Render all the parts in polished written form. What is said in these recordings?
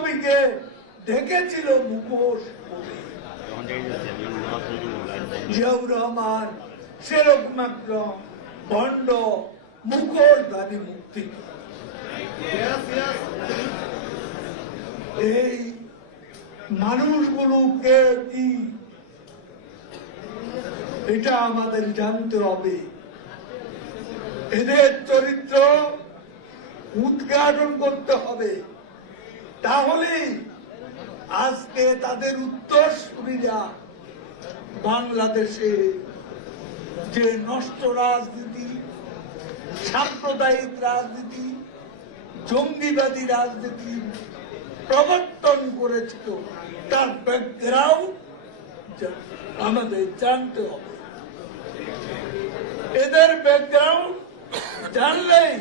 ছবিকে ঢেকেছিল মুখোশ। জিয়াউর রহমান সেরকম একটা ভণ্ড মুখোশধারী মুক্তি। এই মানুষগুলোকে কি এটা আমাদের জানতে হবে। এদের চরিত্র উদ্ঘাটন করতে হবে, তাহলে আজকে তাদের উত্তরসূরিরা বাংলাদেশে যে নষ্ট রাজনীতি, সাম্প্রদায়িক রাজনীতি, জঙ্গিবাদী রাজনীতি প্রবর্তন করেছিল, তার ব্যাকগ্রাউন্ড আমাদের জানতে হবে। এদের ব্যাকগ্রাউন্ড জানলেই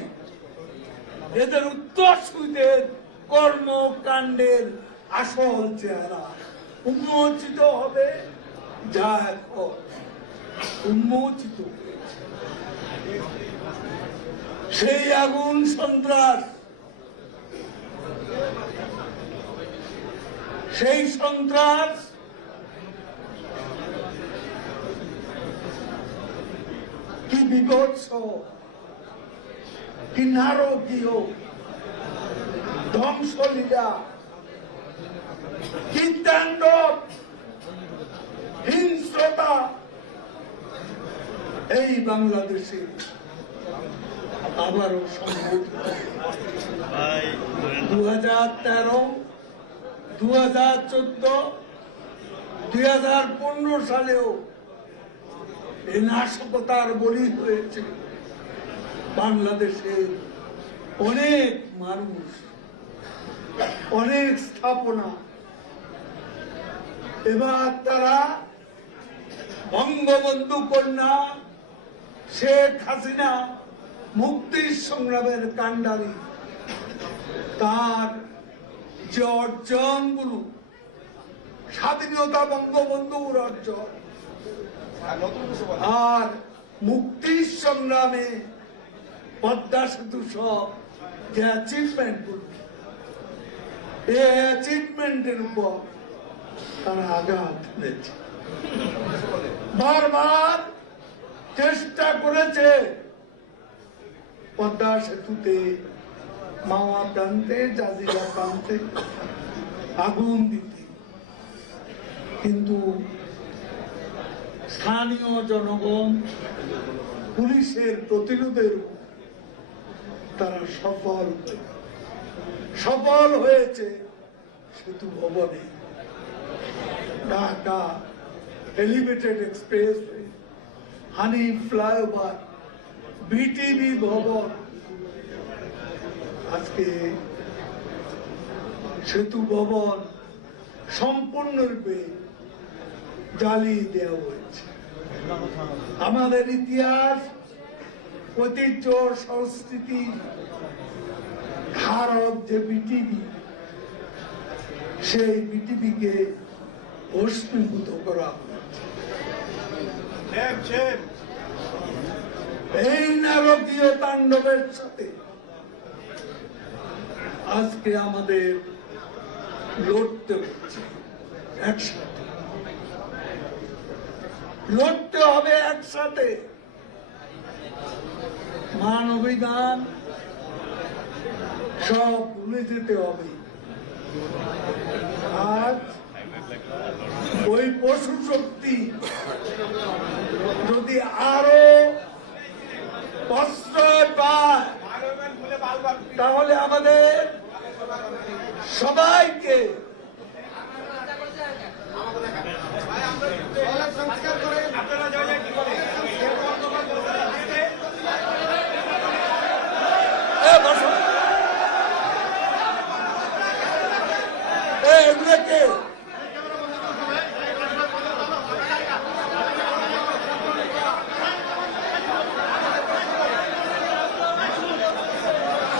এদের উত্তরসূরিদের কর্মকাণ্ডের আসল চেহারা উন্মোচিত হবে, যা এখন উন্মোচিত হয়েছে। সেই আগুন সন্ত্রাস, সেই সন্ত্রাস কি বিভৎস, কি নারকীয় ধ্বংসলীলা, কি তাণ্ডব হিংস্রতা এই বাংলাদেশে আবারও সংঘটিত। 2013, 2014, 2015 সালেও এই নাশকতার বলি হয়েছে বাংলাদেশের অনেক মানুষ, অনেক স্থাপনা। এবার তারা বঙ্গবন্ধু কন্যা শেখ হাসিনা মুক্তির সংগ্রামের কাণ্ডারি, তার যে অর্জনগুলো, স্বাধীনতা বঙ্গবন্ধুর অর্জন, আর মুক্তির সংগ্রামে পদ্মা সেতু সব যে অ্যাচিভমেন্ট গুলো, এই অ্যাচিভমেন্টের উপর তারা আঘাত এনেছে। বারবার চেষ্টা করেছে পদ্মা সেতুতে, মাওয়া প্রান্তে, জাজিরা প্রান্তে আগুন দিতে, কিন্তু স্থানীয় জনগণ, পুলিশের প্রতিরোধের তারা সফল হয়েছে। সেতু ভবনে ঢাকা এলিভেটেড এক্সপ্রেস, হানি ফ্লাইওভার, বিটিভি ভবন, আজকে সেতু ভবন সম্পূর্ণরূপে জ্বালিয়ে দেওয়া হয়েছে। আমাদের ইতিহাস, ঐতিহ্য, সংস্কৃতি ধারক যে বিটিভি, সেই বিটিভিকে ভস্মীভূত করা হয়েছে। এই নারকীয় তাণ্ডবের সাথে আজকে আমাদের লড়তে হচ্ছে, একসাথে লড়তে হবে, একসাথে মানবিধান সব ভুলে যেতে হবে। আজ ওই পশু শক্তি যদি আরো প্রশ্রয় পায়, তাহলে আমাদের সবাইকে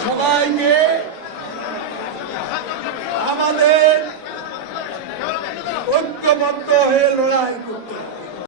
সবাইকে আমাদের ঐক্যবদ্ধ হয়ে লড়াই করতে